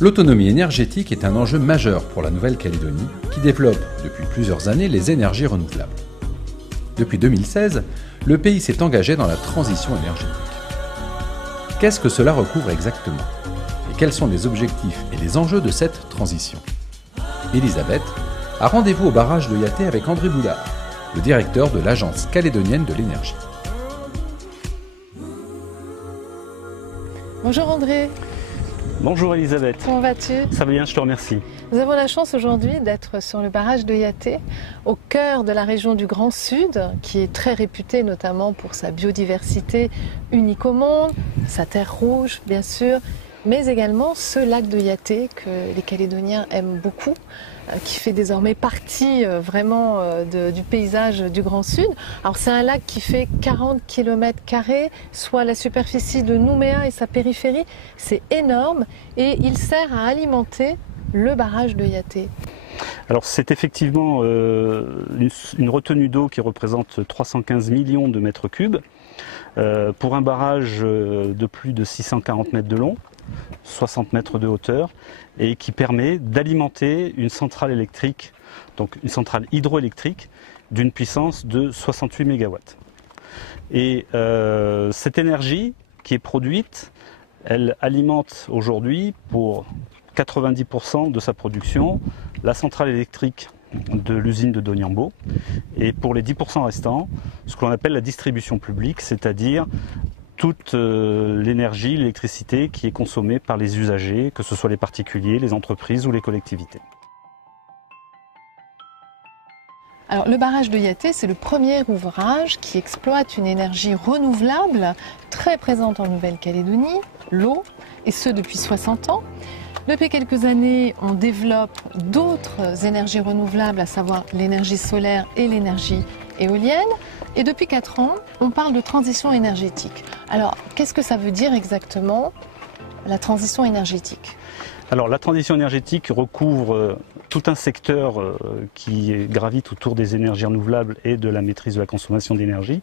L'autonomie énergétique est un enjeu majeur pour la Nouvelle-Calédonie qui développe depuis plusieurs années les énergies renouvelables. Depuis 2016, le pays s'est engagé dans la transition énergétique. Qu'est-ce que cela recouvre exactement? Et quels sont les objectifs et les enjeux de cette transition? Elisabeth a rendez-vous au barrage de Yaté avec André Boulard, le directeur de l'Agence calédonienne de l'énergie. Bonjour André. Bonjour Elisabeth. Comment vas-tu? Ça va bien, je te remercie. Nous avons la chance aujourd'hui d'être sur le barrage de Yaté, au cœur de la région du Grand Sud, qui est très réputée notamment pour sa biodiversité unique au monde, sa terre rouge bien sûr, mais également ce lac de Yaté que les Calédoniens aiment beaucoup, qui fait désormais partie vraiment du paysage du Grand Sud. Alors c'est un lac qui fait 40 km², soit la superficie de Nouméa et sa périphérie. C'est énorme et il sert à alimenter le barrage de Yaté. Alors c'est effectivement une retenue d'eau qui représente 315 millions de mètres cubes pour un barrage de plus de 640 mètres de long, 60 mètres de hauteur, et qui permet d'alimenter une centrale électrique, donc une centrale hydroélectrique d'une puissance de 68 MW. Et cette énergie qui est produite, elle alimente aujourd'hui pour 90% de sa production la centrale électrique de l'usine de Doniambo, et pour les 10% restants, ce que l'on appelle la distribution publique, c'est-à-dire toute l'énergie, l'électricité qui est consommée par les usagers, que ce soit les particuliers, les entreprises ou les collectivités. Alors, le barrage de Yaté, c'est le premier ouvrage qui exploite une énergie renouvelable très présente en Nouvelle-Calédonie, l'eau, et ce depuis 60 ans. Depuis quelques années, on développe d'autres énergies renouvelables, à savoir l'énergie solaire et l'énergie éolienne. Et depuis 4 ans, on parle de transition énergétique. Alors, qu'est-ce que ça veut dire exactement, la transition énergétique? Alors, la transition énergétique recouvre tout un secteur qui gravite autour des énergies renouvelables et de la maîtrise de la consommation d'énergie.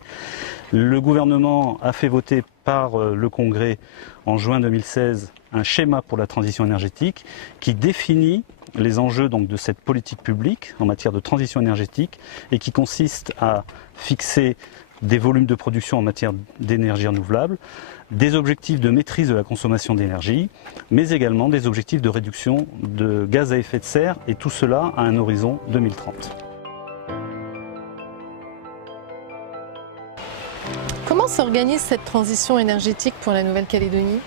Le gouvernement a fait voter par le Congrès en juin 2016 un schéma pour la transition énergétique qui définit les enjeux donc, de cette politique publique en matière de transition énergétique et qui consiste à fixer des volumes de production en matière d'énergie renouvelable, des objectifs de maîtrise de la consommation d'énergie, mais également des objectifs de réduction de gaz à effet de serre, et tout cela à un horizon 2030. Comment s'organise cette transition énergétique pour la Nouvelle-Calédonie?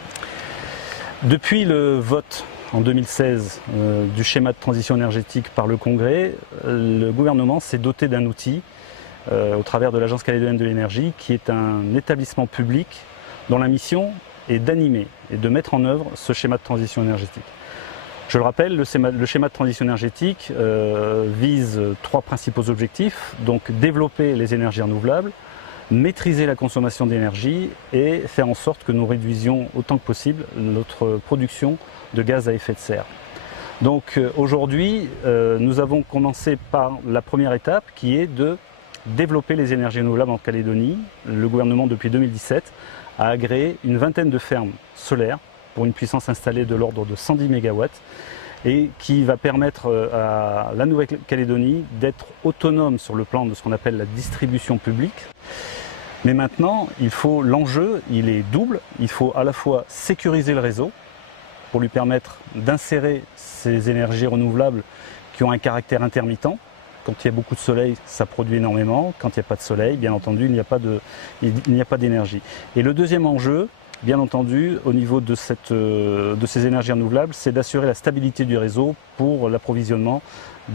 Depuis le vote en 2016 du schéma de transition énergétique par le Congrès, le gouvernement s'est doté d'un outil au travers de l'Agence calédonienne de l'énergie, qui est un établissement public dont la mission est d'animer et de mettre en œuvre ce schéma de transition énergétique. Je le rappelle, le schéma de transition énergétique vise 3 principaux objectifs, donc développer les énergies renouvelables, maîtriser la consommation d'énergie et faire en sorte que nous réduisions autant que possible notre production de gaz à effet de serre. Donc aujourd'hui, nous avons commencé par la première étape qui est de développer les énergies renouvelables en Calédonie. Le gouvernement, depuis 2017, a agréé une vingtaine de fermes solaires pour une puissance installée de l'ordre de 110 MW et qui va permettre à la Nouvelle-Calédonie d'être autonome sur le plan de ce qu'on appelle la distribution publique. Mais maintenant, l'enjeu, il est double. Il faut à la fois sécuriser le réseau pour lui permettre d'insérer ces énergies renouvelables qui ont un caractère intermittent. Quand il y a beaucoup de soleil, ça produit énormément. Quand il n'y a pas de soleil, bien entendu, il n'y a pas d'énergie. Et le deuxième enjeu, bien entendu, au niveau de ces énergies renouvelables, c'est d'assurer la stabilité du réseau pour l'approvisionnement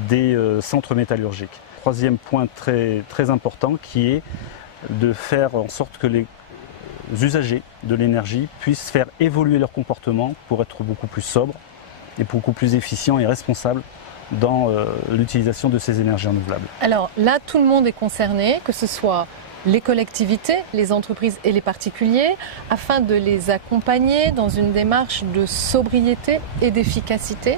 des centres métallurgiques. Troisième point très, très important qui est de faire en sorte que les usagers de l'énergie puissent faire évoluer leur comportement pour être beaucoup plus sobres et beaucoup plus efficients et responsables dans l'utilisation de ces énergies renouvelables. Alors là, tout le monde est concerné, que ce soit les collectivités, les entreprises et les particuliers, afin de les accompagner dans une démarche de sobriété et d'efficacité.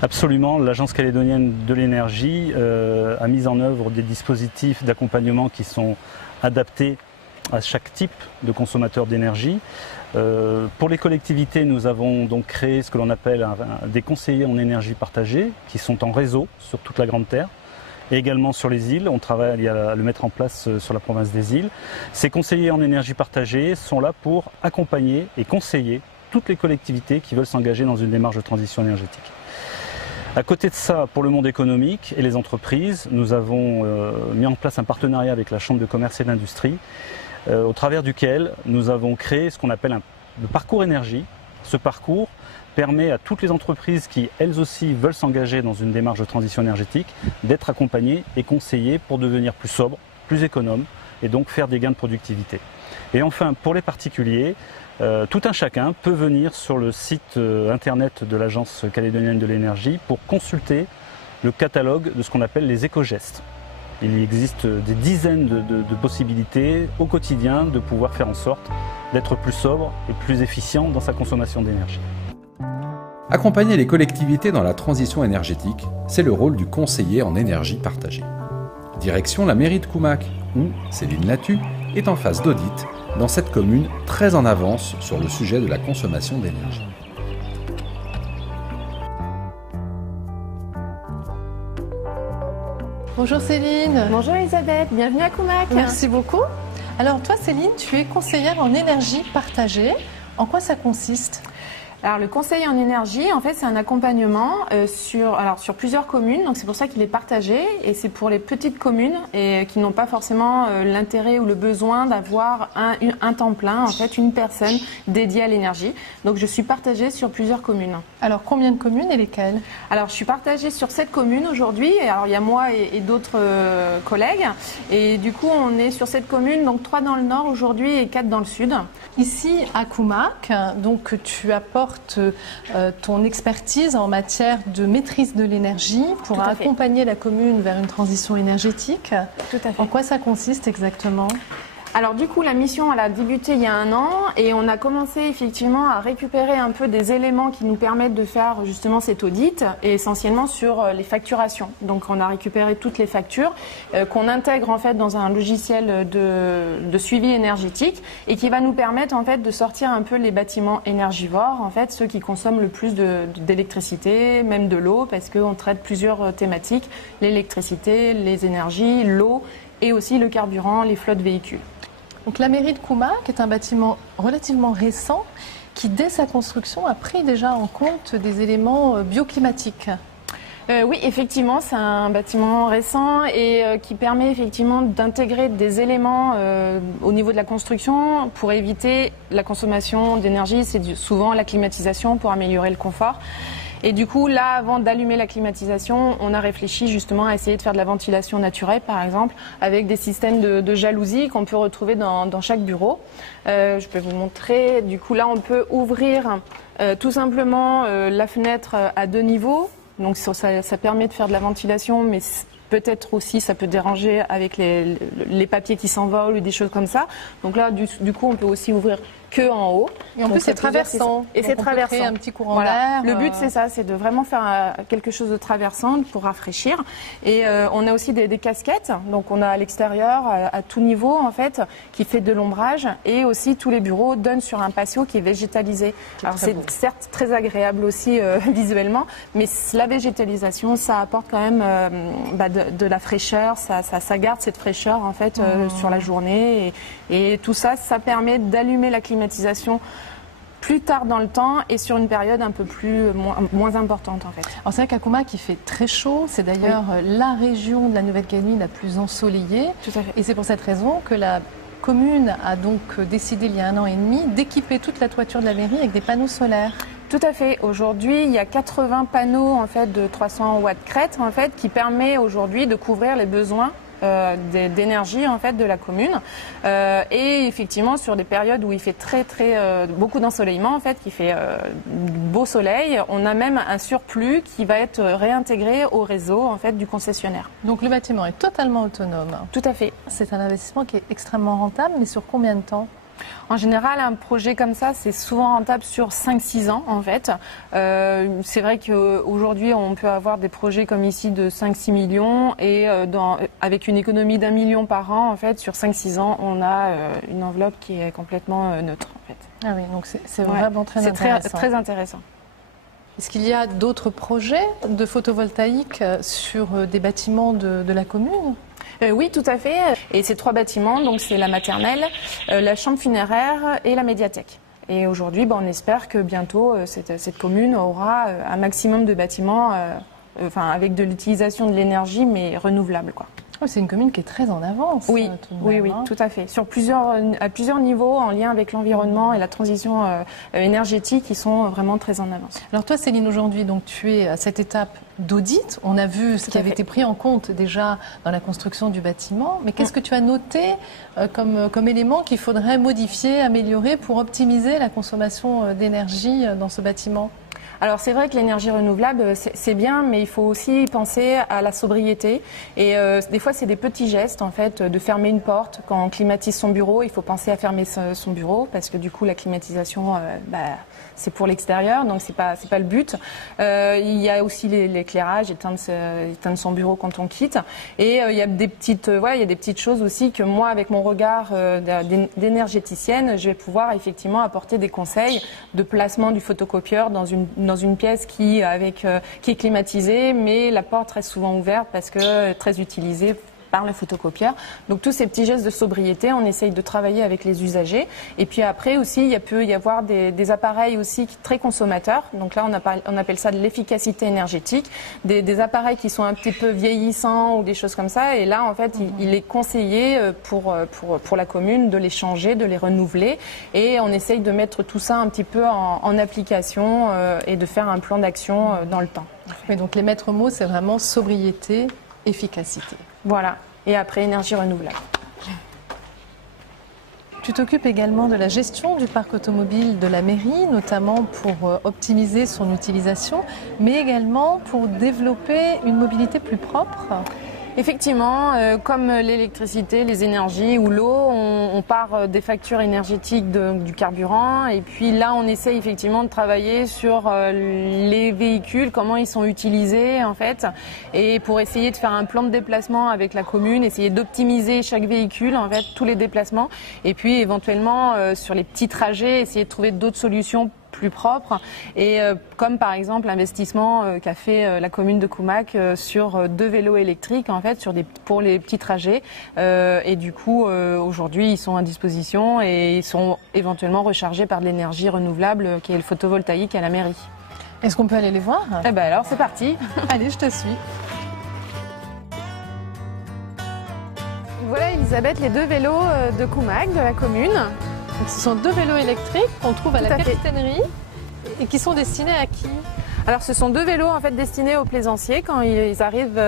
Absolument, l'Agence calédonienne de l'énergie a mis en œuvre des dispositifs d'accompagnement qui sont adaptés à chaque type de consommateur d'énergie. Pour les collectivités, nous avons donc créé ce que l'on appelle des conseillers en énergie partagée qui sont en réseau sur toute la Grande Terre et également sur les îles. On travaille à le mettre en place sur la province des îles. Ces conseillers en énergie partagée sont là pour accompagner et conseiller toutes les collectivités qui veulent s'engager dans une démarche de transition énergétique. À côté de ça, pour le monde économique et les entreprises, nous avons mis en place un partenariat avec la Chambre de commerce et d'industrie au travers duquel nous avons créé ce qu'on appelle le parcours énergie. Ce parcours permet à toutes les entreprises qui, elles aussi, veulent s'engager dans une démarche de transition énergétique d'être accompagnées et conseillées pour devenir plus sobres, plus économes et donc faire des gains de productivité. Et enfin, pour les particuliers, tout un chacun peut venir sur le site internet de l'Agence calédonienne de l'énergie pour consulter le catalogue de ce qu'on appelle les éco-gestes. Il existe des dizaines de possibilités au quotidien de pouvoir faire en sorte d'être plus sobre et plus efficient dans sa consommation d'énergie. Accompagner les collectivités dans la transition énergétique, c'est le rôle du conseiller en énergie partagée. Direction la mairie de Koumak, où Céline Latu est en phase d'audit dans cette commune très en avance sur le sujet de la consommation d'énergie. Bonjour Céline. Bonjour Elisabeth, bienvenue à Koumak. Merci beaucoup. Alors toi Céline, tu es conseillère en énergie partagée. En quoi ça consiste ? Alors le conseil en énergie, en fait, c'est un accompagnement sur plusieurs communes. Donc c'est pour ça qu'il est partagé et c'est pour les petites communes et qui n'ont pas forcément l'intérêt ou le besoin d'avoir un temps plein, en fait, une personne dédiée à l'énergie. Donc je suis partagée sur plusieurs communes. Alors combien de communes et lesquelles ? Alors je suis partagée sur 7 communes aujourd'hui. Alors il y a moi et d'autres collègues. Et du coup on est sur 7 communes, donc 3 dans le nord aujourd'hui et 4 dans le sud. Ici à Koumak, donc tu apportes ton expertise en matière de maîtrise de l'énergie pour accompagner la commune vers une transition énergétique. Tout à fait. En quoi ça consiste exactement ? Alors du coup, la mission, elle a débuté il y a 1 an et on a commencé effectivement à récupérer un peu des éléments qui nous permettent de faire justement cet audit et essentiellement sur les facturations. Donc on a récupéré toutes les factures qu'on intègre en fait dans un logiciel de suivi énergétique et qui va nous permettre en fait de sortir un peu les bâtiments énergivores, en fait ceux qui consomment le plus d'électricité, même de l'eau, parce qu'on traite plusieurs thématiques, l'électricité, les énergies, l'eau et aussi le carburant, les flottes véhicules. Donc la mairie de Koumak est un bâtiment relativement récent qui, dès sa construction, a pris déjà en compte des éléments bioclimatiques. Oui, effectivement, c'est un bâtiment récent et qui permet effectivement d'intégrer des éléments au niveau de la construction pour éviter la consommation d'énergie. C'est souvent la climatisation pour améliorer le confort. Et du coup, là, avant d'allumer la climatisation, on a réfléchi justement à essayer de faire de la ventilation naturelle, par exemple, avec des systèmes de jalousie qu'on peut retrouver dans chaque bureau. Je peux vous montrer. Du coup, là, on peut ouvrir tout simplement la fenêtre à 2 niveaux. Donc, ça permet de faire de la ventilation, mais peut-être aussi ça peut déranger avec les papiers qui s'envolent ou des choses comme ça. Donc là, du coup, on peut aussi ouvrir que en haut. Et en plus, c'est traversant. Et c'est traversant. Créer un petit courant d'air. Le but, c'est ça, c'est de vraiment faire quelque chose de traversant pour rafraîchir. Et on a aussi des casquettes. Donc, on a à l'extérieur, à tout niveau, en fait, qui fait de l'ombrage. Et aussi, tous les bureaux donnent sur un patio qui est végétalisé. Alors, c'est certes très agréable aussi visuellement, mais la végétalisation, ça apporte quand même de la fraîcheur. Ça garde cette fraîcheur, en fait, sur la journée. Et tout ça, ça permet d'allumer la climatisation plus tard dans le temps et sur une période un peu moins importante en fait. Alors c'est vrai qu'à Comac il fait très chaud, c'est d'ailleurs la région de la Nouvelle-Calédonie la plus ensoleillée. Tout à fait. Et c'est pour cette raison que la commune a donc décidé il y a 1 an et demi d'équiper toute la toiture de la mairie avec des panneaux solaires. Tout à fait. Aujourd'hui, il y a 80 panneaux en fait de 300 watts crête en fait qui permet aujourd'hui de couvrir les besoins d'énergie en fait de la commune et effectivement sur des périodes où il fait beaucoup d'ensoleillement en fait, qui fait beau soleil, on a même un surplus qui va être réintégré au réseau en fait du concessionnaire. Donc le bâtiment est totalement autonome. Tout à fait. C'est un investissement qui est extrêmement rentable, mais sur combien de temps ? En général, un projet comme ça, c'est souvent rentable sur 5-6 ans en fait. C'est vrai qu'aujourd'hui, on peut avoir des projets comme ici de 5-6 millions et avec une économie d'1 million par an, en fait, sur 5-6 ans, on a une enveloppe qui est complètement neutre en fait. Ah oui, donc c'est vraiment très intéressant. C'est très intéressant. Est-ce qu'il y a d'autres projets de photovoltaïque sur des bâtiments de la commune ? Oui, tout à fait. Et ces 3 bâtiments, donc c'est la maternelle, la chambre funéraire et la médiathèque. Et aujourd'hui, on espère que bientôt cette commune aura un maximum de bâtiments, avec de l'utilisation de l'énergie, mais renouvelable, quoi. C'est une commune qui est très en avance. Oui, tout à fait. À plusieurs niveaux, en lien avec l'environnement et la transition énergétique, ils sont vraiment très en avance. Alors toi, Céline, aujourd'hui, donc tu es à cette étape d'audit. On a vu ce qui avait été pris en compte déjà dans la construction du bâtiment. Mais qu'est-ce que tu as noté comme élément qu'il faudrait modifier, améliorer pour optimiser la consommation d'énergie dans ce bâtiment ? Alors c'est vrai que l'énergie renouvelable, c'est bien, mais il faut aussi penser à la sobriété. Et des fois, c'est des petits gestes, en fait, de fermer une porte. Quand on climatise son bureau, il faut penser à fermer son bureau, parce que du coup, la climatisation, c'est pour l'extérieur, donc c'est pas le but. Il y a aussi l'éclairage, éteindre son bureau quand on quitte. Et il y a des petites choses aussi que moi, avec mon regard d'énergéticienne, je vais pouvoir effectivement apporter des conseils de placement du photocopieur dans une pièce qui est climatisée, mais la porte reste souvent ouverte parce que très utilisée par le photocopieur. Donc tous ces petits gestes de sobriété, on essaye de travailler avec les usagers. Et puis après aussi, il peut y avoir des appareils aussi très consommateurs. Donc là, on appelle ça de l'efficacité énergétique. Des appareils qui sont un petit peu vieillissants ou des choses comme ça. Et là, en fait, il est conseillé pour la commune de les changer, de les renouveler. Et on essaye de mettre tout ça un petit peu en application et de faire un plan d'action dans le temps. Oui, donc les maîtres mots, c'est vraiment sobriété, efficacité. Voilà, et après énergie renouvelable. Tu t'occupes également de la gestion du parc automobile de la mairie, notamment pour optimiser son utilisation, mais également pour développer une mobilité plus propre. Effectivement, comme l'électricité, les énergies ou l'eau, on part des factures énergétiques du carburant et puis là on essaie effectivement de travailler sur les véhicules, comment ils sont utilisés en fait, et pour essayer de faire un plan de déplacement avec la commune, essayer d'optimiser chaque véhicule en fait, tous les déplacements, et puis éventuellement sur les petits trajets, essayer de trouver d'autres solutions plus propre et comme par exemple l'investissement qu'a fait la commune de Comac sur 2 vélos électriques en fait pour les petits trajets et du coup aujourd'hui ils sont à disposition et ils sont éventuellement rechargés par de l'énergie renouvelable qui est le photovoltaïque à la mairie. Est-ce qu'on peut aller les voir ? Eh ben alors c'est parti. Allez, je te suis. Voilà Elisabeth, les 2 vélos de Comac, de la commune. Donc, ce sont 2 vélos électriques qu'on trouve à la capitainerie et qui sont destinés à qui ? Alors ce sont 2 vélos en fait destinés aux plaisanciers quand ils arrivent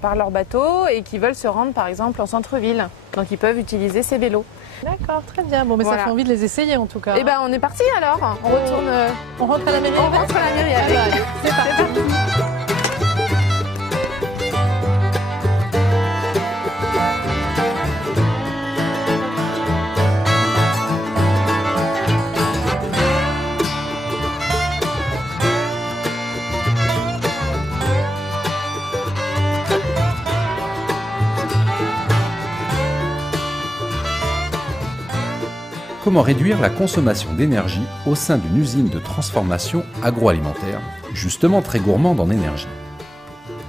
par leur bateau et qui veulent se rendre par exemple en centre-ville. Donc ils peuvent utiliser ces vélos. D'accord, très bien. Bon, mais voilà. Ça fait envie de les essayer en tout cas. Eh ben on est parti alors. On rentre à la mairie. On rentre à la mairie avec. Allez, c'est parti. Comment réduire la consommation d'énergie au sein d'une usine de transformation agroalimentaire, justement très gourmande en énergie?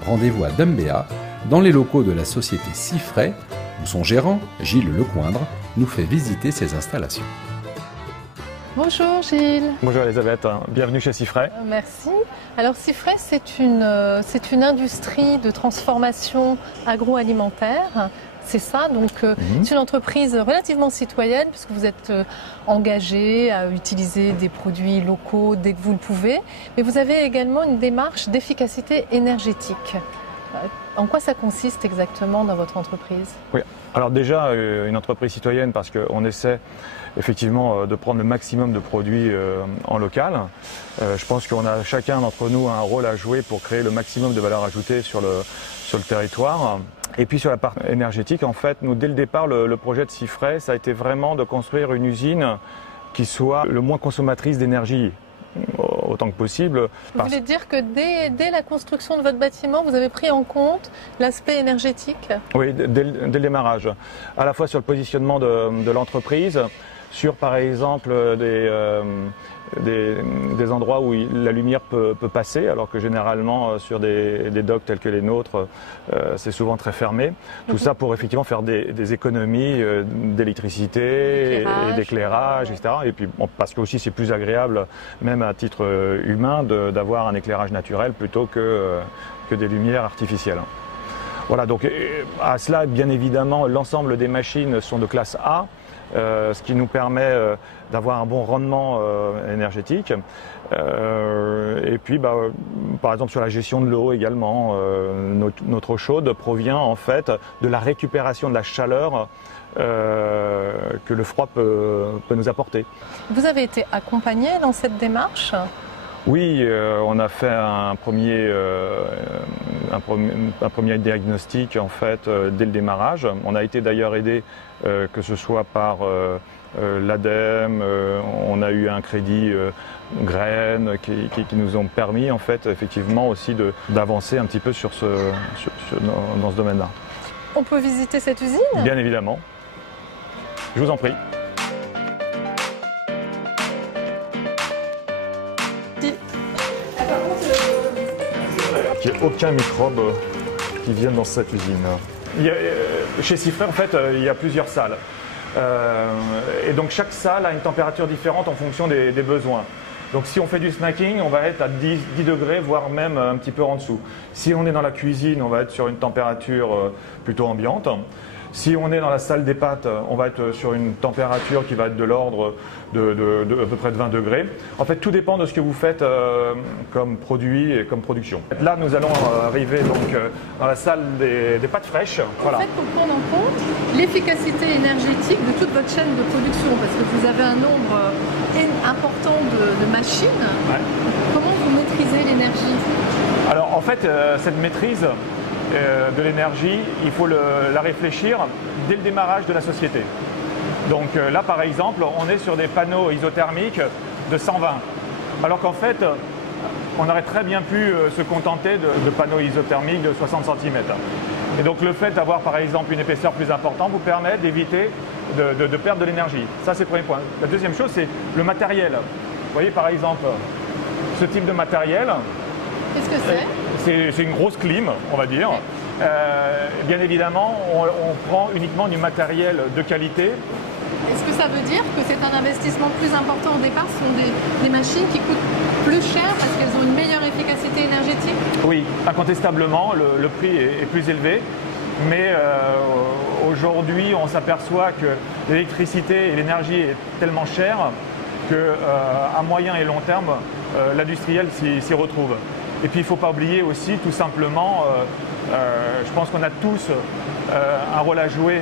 Rendez-vous à Dumbéa, dans les locaux de la société Cifray, où son gérant, Gilles Lecoindre, nous fait visiter ses installations. Bonjour Gilles. Bonjour Elisabeth, bienvenue chez Cifray. Merci. Alors Cifray, c'est une industrie de transformation agroalimentaire. C'est ça, donc c'est une entreprise relativement citoyenne puisque vous êtes engagé à utiliser des produits locaux dès que vous le pouvez, mais vous avez également une démarche d'efficacité énergétique. En quoi ça consiste exactement dans votre entreprise? Oui, alors déjà une entreprise citoyenne parce qu'on essaie effectivement de prendre le maximum de produits en local. Je pense qu'on a chacun d'entre nous un rôle à jouer pour créer le maximum de valeur ajoutée sur le territoire. Et puis sur la partie énergétique, en fait, nous dès le départ, le projet de Cifray, ça a été vraiment de construire une usine qui soit le moins consommatrice d'énergie autant que possible. Vous voulez dire que dès la construction de votre bâtiment, vous avez pris en compte l'aspect énergétique? Oui, dès le démarrage. À la fois sur le positionnement de l'entreprise, sur par exemple des endroits où la lumière peut passer, alors que généralement sur des docks tels que les nôtres, c'est souvent très fermé. Tout ça pour effectivement faire des économies d'électricité et d'éclairage, etc. Et puis bon, parce que aussi c'est plus agréable, même à titre humain, d'avoir un éclairage naturel plutôt que des lumières artificielles. Voilà, donc à cela, bien évidemment, l'ensemble des machines sont de classe A. Ce qui nous permet d'avoir un bon rendement énergétique. Et puis, par exemple, sur la gestion de l'eau également, notre eau chaude provient en fait de la récupération de la chaleur que le froid peut nous apporter. Vous avez été accompagné dans cette démarche? Oui, on a fait un premier diagnostic en fait dès le démarrage. On a été d'ailleurs aidé que ce soit par l'ADEME, on a eu un crédit graines qui nous ont permis en fait effectivement aussi d'avancer un petit peu dans ce domaine-là. On peut visiter cette usine? Bien évidemment. Je vous en prie. Il n'y a aucun microbe qui vienne dans cette usine. Chez Cifray, en fait, il y a plusieurs salles. Et donc chaque salle a une température différente en fonction des besoins. Donc si on fait du snacking, on va être à 10 degrés, voire même un petit peu en dessous. Si on est dans la cuisine, on va être sur une température plutôt ambiante. Si on est dans la salle des pâtes, on va être sur une température qui va être de l'ordre de à peu près de 20 degrés. En fait, tout dépend de ce que vous faites comme produit et comme production. Là, nous allons arriver donc dans la salle des pâtes fraîches. Voilà. En fait, pour prendre en compte l'efficacité énergétique de toute votre chaîne de production, parce que vous avez un nombre important de machines, comment vous maîtrisez l'énergie? Alors, en fait, cette maîtrise de l'énergie, il faut la réfléchir dès le démarrage de la société. Donc là, par exemple, on est sur des panneaux isothermiques de 120. Alors qu'en fait, on aurait très bien pu se contenter de panneaux isothermiques de 60 cm. Et donc le fait d'avoir par exemple une épaisseur plus importante vous permet d'éviter de perdre de l'énergie. Ça, c'est le premier point. La deuxième chose, c'est le matériel. Vous voyez par exemple ce type de matériel. Qu'est-ce que c'est? C'est une grosse clim, on va dire. Bien évidemment, on prend uniquement du matériel de qualité. Est-ce que ça veut dire que c'est un investissement plus important au départ? Ce sont des machines qui coûtent plus cher parce qu'elles ont une meilleure efficacité énergétique? Oui, incontestablement, le prix est plus élevé. Mais aujourd'hui, on s'aperçoit que l'électricité et l'énergie est tellement chère qu'à moyen et long terme, l'industriel s'y retrouve. Et puis il ne faut pas oublier aussi tout simplement, je pense qu'on a tous un rôle à jouer,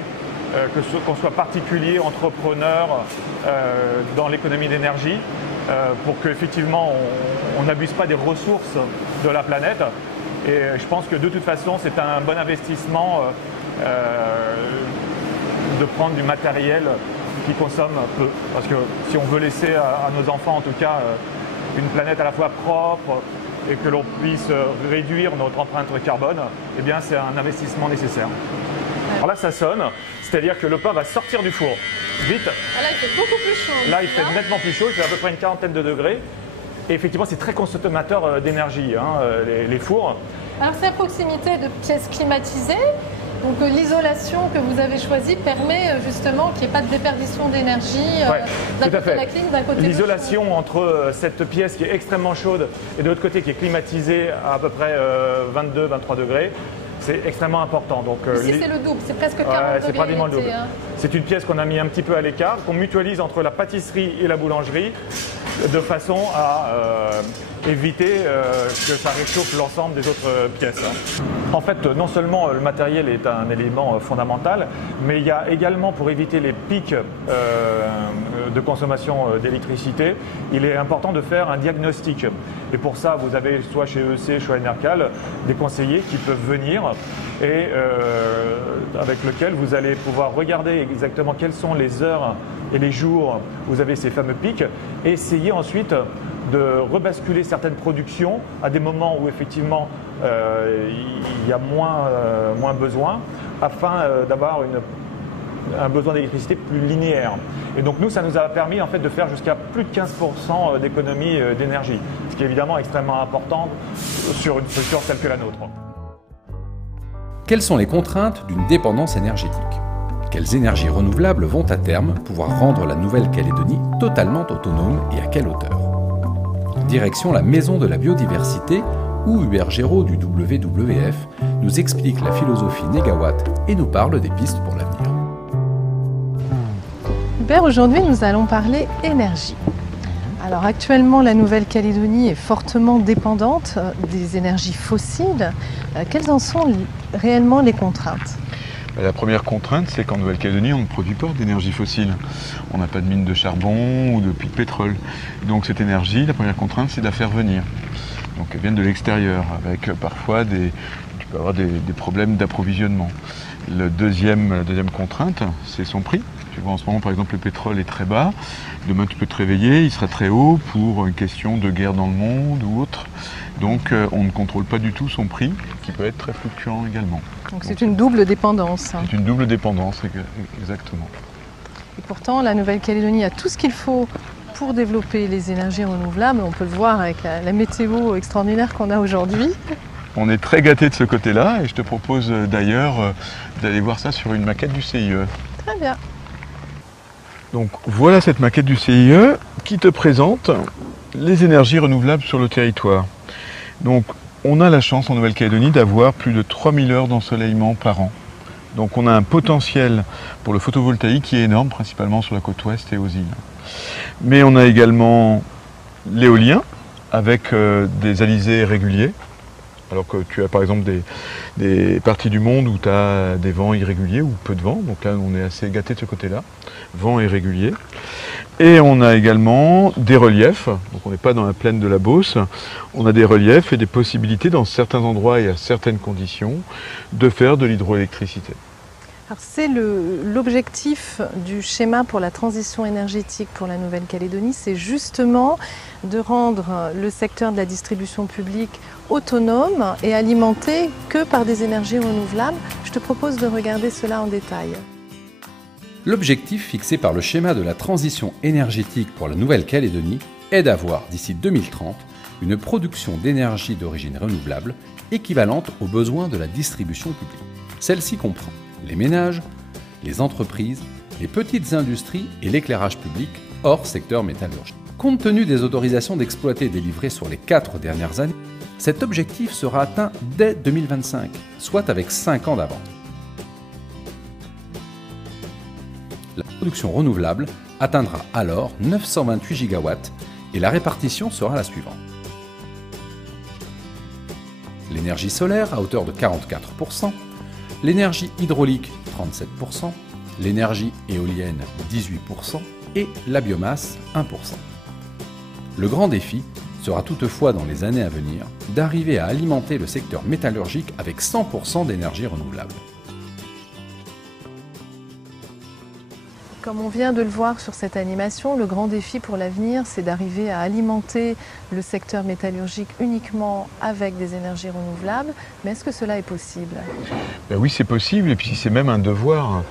qu'on soit particulier, entrepreneur dans l'économie d'énergie, pour qu'effectivement on n'abuse pas des ressources de la planète. Et je pense que de toute façon c'est un bon investissement de prendre du matériel qui consomme peu. Parce que si on veut laisser à nos enfants en tout cas une planète à la fois propre et que l'on puisse réduire notre empreinte carbone, eh bien c'est un investissement nécessaire. Alors là, ça sonne, c'est-à-dire que le pain va sortir du four. Vite. Là, il fait beaucoup plus chaud. Là, il fait nettement plus chaud, il fait à peu près une quarantaine de degrés. Et effectivement, c'est très consommateur d'énergie, hein, les fours. Alors, c'est à proximité de pièces climatisées. Donc, l'isolation que vous avez choisie permet justement qu'il n'y ait pas de déperdition d'énergie d'un côté de la clim, d'un côté de l'isolation entre cette pièce qui est extrêmement chaude et de l'autre côté qui est climatisée à peu près 22-23 degrés, c'est extrêmement important. Donc, ici, c'est le double, c'est presque 40 degrés. C'est pratiquement le double. Hein. C'est une pièce qu'on a mis un petit peu à l'écart, qu'on mutualise entre la pâtisserie et la boulangerie, de façon à éviter que ça réchauffe l'ensemble des autres pièces. En fait, non seulement le matériel est un élément fondamental, mais il y a également, pour éviter les pics de consommation d'électricité, il est important de faire un diagnostic. Et pour ça, vous avez soit chez EEC, soit Enercal, des conseillers qui peuvent venir et avec lesquels vous allez pouvoir regarder exactement quelles sont les heures et les jours où vous avez ces fameux pics et essayer ensuite de rebasculer certaines productions à des moments où effectivement il y a moins besoin afin d'avoir un besoin d'électricité plus linéaire. Et donc nous, ça nous a permis en fait de faire jusqu'à plus de 15% d'économie d'énergie, ce qui est évidemment extrêmement important sur une structure telle que la nôtre. Quelles sont les contraintes d'une dépendance énergétique ? Quelles énergies renouvelables vont à terme pouvoir rendre la Nouvelle-Calédonie totalement autonome et à quelle hauteur ? Direction la Maison de la Biodiversité où Hubert Géraud du WWF nous explique la philosophie négawatt et nous parle des pistes pour l'avenir. Hubert, aujourd'hui nous allons parler énergie. Alors actuellement la Nouvelle-Calédonie est fortement dépendante des énergies fossiles. Quelles en sont réellement les contraintes ? La première contrainte, c'est qu'en Nouvelle-Calédonie, on ne produit pas d'énergie fossile. On n'a pas de mine de charbon ou de puits de pétrole. Donc cette énergie, la première contrainte, c'est de la faire venir. Donc elle vient de l'extérieur, avec parfois tu peux avoir des problèmes d'approvisionnement. La deuxième contrainte, c'est son prix. Tu vois, en ce moment, par exemple, le pétrole est très bas. Demain, tu peux te réveiller, il sera très haut pour une question de guerre dans le monde ou autre. Donc, on ne contrôle pas du tout son prix, qui peut être très fluctuant également. Donc c'est une double dépendance. C'est une double dépendance, exactement. Et pourtant, la Nouvelle-Calédonie a tout ce qu'il faut pour développer les énergies renouvelables. On peut le voir avec la météo extraordinaire qu'on a aujourd'hui. On est très gâtés de ce côté-là et je te propose d'ailleurs d'aller voir ça sur une maquette du CIE. Très bien. Donc voilà cette maquette du CIE qui te présente les énergies renouvelables sur le territoire. Donc on a la chance en Nouvelle-Calédonie d'avoir plus de 3000 heures d'ensoleillement par an. Donc on a un potentiel pour le photovoltaïque qui est énorme, principalement sur la côte ouest et aux îles. Mais on a également l'éolien avec des alizés réguliers. Alors que tu as par exemple des parties du monde où tu as des vents irréguliers ou peu de vent. Donc là, on est assez gâté de ce côté-là. Vent irrégulier. Et on a également des reliefs. Donc on n'est pas dans la plaine de la Beauce. On a des reliefs et des possibilités dans certains endroits et à certaines conditions de faire de l'hydroélectricité. C'est l'objectif du schéma pour la transition énergétique pour la Nouvelle-Calédonie, c'est justement de rendre le secteur de la distribution publique autonome et alimenté que par des énergies renouvelables. Je te propose de regarder cela en détail. L'objectif fixé par le schéma de la transition énergétique pour la Nouvelle-Calédonie est d'avoir, d'ici 2030, une production d'énergie d'origine renouvelable équivalente aux besoins de la distribution publique. Celle-ci comprend les ménages, les entreprises, les petites industries et l'éclairage public hors secteur métallurgique. Compte tenu des autorisations d'exploiter délivrées sur les 4 dernières années, cet objectif sera atteint dès 2025, soit avec 5 ans d'avance. La production renouvelable atteindra alors 928 gigawatts et la répartition sera la suivante. L'énergie solaire à hauteur de 44%, l'énergie hydraulique 37%, l'énergie éolienne 18% et la biomasse 1%. Le grand défi sera toutefois dans les années à venir d'arriver à alimenter le secteur métallurgique avec 100% d'énergie renouvelable. Comme on vient de le voir sur cette animation, le grand défi pour l'avenir, c'est d'arriver à alimenter le secteur métallurgique uniquement avec des énergies renouvelables. Mais est-ce que cela est possible? Ben oui, c'est possible, et puis c'est même un devoir.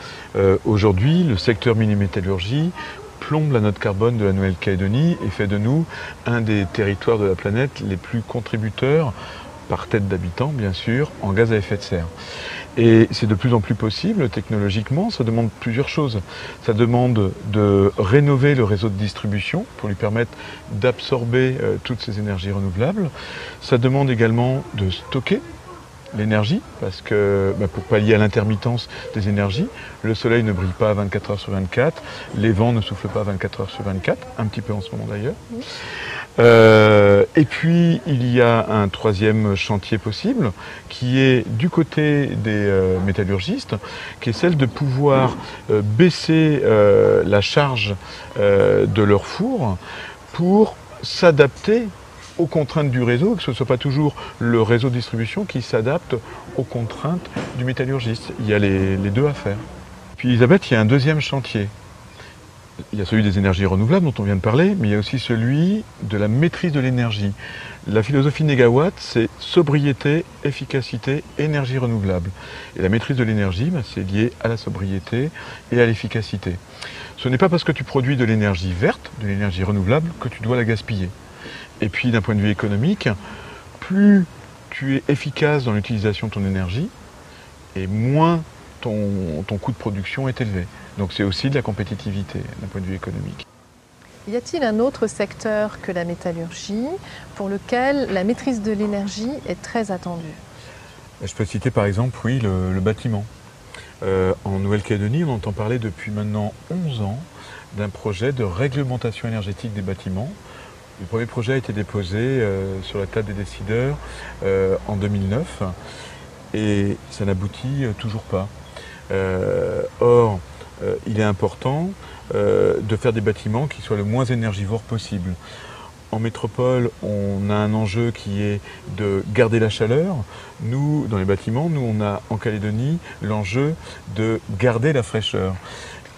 Aujourd'hui, le secteur mini-métallurgie plombe la note carbone de la Nouvelle-Calédonie et fait de nous un des territoires de la planète les plus contributeurs, par tête d'habitant bien sûr, en gaz à effet de serre. Et c'est de plus en plus possible technologiquement, ça demande plusieurs choses. Ça demande de rénover le réseau de distribution pour lui permettre d'absorber toutes ces énergies renouvelables. Ça demande également de stocker l'énergie, parce que pour pallier à l'intermittence des énergies, le soleil ne brille pas 24 heures sur 24, les vents ne soufflent pas 24 heures sur 24, un petit peu en ce moment d'ailleurs. Et puis il y a un troisième chantier possible qui est du côté des métallurgistes, qui est celle de pouvoir baisser la charge de leur four pour s'adapter aux contraintes du réseau, que ce ne soit pas toujours le réseau de distribution qui s'adapte aux contraintes du métallurgiste. Il y a les deux à faire. Puis Elisabeth, il y a un deuxième chantier. Il y a celui des énergies renouvelables dont on vient de parler, mais il y a aussi celui de la maîtrise de l'énergie. La philosophie Négawatt, c'est sobriété, efficacité, énergie renouvelable. Et la maîtrise de l'énergie, c'est lié à la sobriété et à l'efficacité. Ce n'est pas parce que tu produis de l'énergie verte, de l'énergie renouvelable, que tu dois la gaspiller. Et puis d'un point de vue économique, plus tu es efficace dans l'utilisation de ton énergie, et moins ton coût de production est élevé. Donc c'est aussi de la compétitivité d'un point de vue économique. Y a-t-il un autre secteur que la métallurgie pour lequel la maîtrise de l'énergie est très attendue? Je peux citer par exemple, oui, le bâtiment. En Nouvelle-Calédonie, on entend parler depuis maintenant 11 ans d'un projet de réglementation énergétique des bâtiments. Le premier projet a été déposé sur la table des décideurs en 2009 et ça n'aboutit toujours pas. Or, il est important de faire des bâtiments qui soient le moins énergivores possible. En métropole, on a un enjeu qui est de garder la chaleur. Nous, dans les bâtiments, nous, on a en Calédonie l'enjeu de garder la fraîcheur.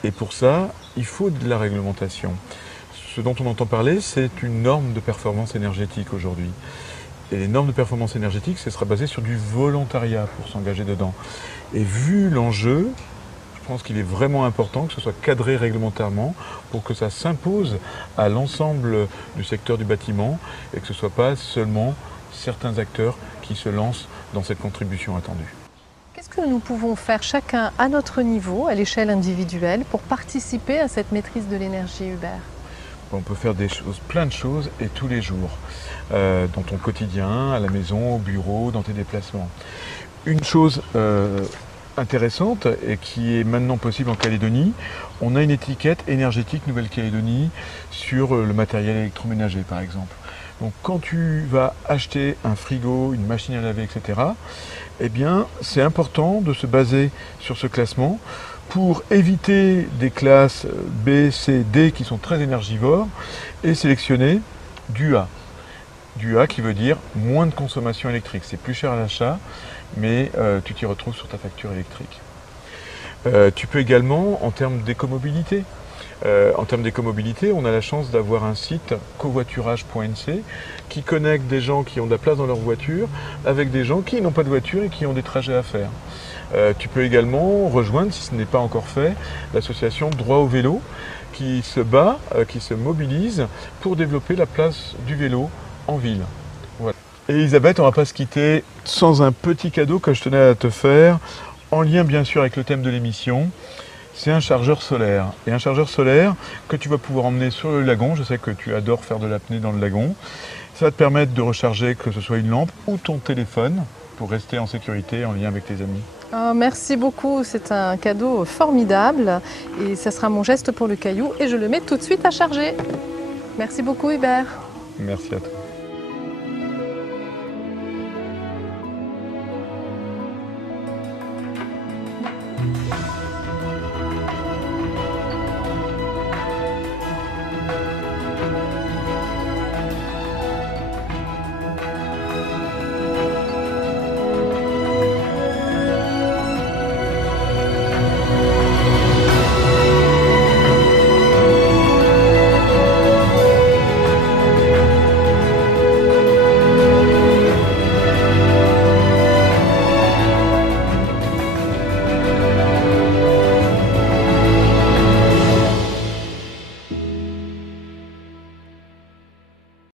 Et pour ça, il faut de la réglementation. Ce dont on entend parler, c'est une norme de performance énergétique aujourd'hui. Et les normes de performance énergétique, ce sera basé sur du volontariat pour s'engager dedans. Et vu l'enjeu, je pense qu'il est vraiment important que ce soit cadré réglementairement pour que ça s'impose à l'ensemble du secteur du bâtiment et que ce ne soit pas seulement certains acteurs qui se lancent dans cette contribution attendue. Qu'est-ce que nous pouvons faire chacun à notre niveau, à l'échelle individuelle, pour participer à cette maîtrise de l'énergie, Hubert? On peut faire des choses, plein de choses, et tous les jours, dans ton quotidien, à la maison, au bureau, dans tes déplacements. Une chose intéressante et qui est maintenant possible en Calédonie, on a une étiquette énergétique Nouvelle-Calédonie sur le matériel électroménager par exemple. Donc quand tu vas acheter un frigo, une machine à laver, etc., eh bien c'est important de se baser sur ce classement pour éviter des classes B, C, D qui sont très énergivores et sélectionner du A. Du A qui veut dire moins de consommation électrique. C'est plus cher à l'achat, mais tu t'y retrouves sur ta facture électrique. Tu peux également, en termes d'écomobilité, on a la chance d'avoir un site covoiturage.nc qui connecte des gens qui ont de la place dans leur voiture avec des gens qui n'ont pas de voiture et qui ont des trajets à faire. Tu peux également rejoindre, si ce n'est pas encore fait, l'association Droit au vélo qui se bat, qui se mobilise pour développer la place du vélo en ville. Voilà. Et Elisabeth, on ne va pas se quitter sans un petit cadeau que je tenais à te faire, en lien bien sûr avec le thème de l'émission. C'est un chargeur solaire. Et un chargeur solaire que tu vas pouvoir emmener sur le lagon. Je sais que tu adores faire de l'apnée dans le lagon. Ça va te permettre de recharger que ce soit une lampe ou ton téléphone pour rester en sécurité en lien avec tes amis. Oh, merci beaucoup, c'est un cadeau formidable et ça sera mon geste pour le caillou et je le mets tout de suite à charger. Merci beaucoup Hubert. Merci à toi.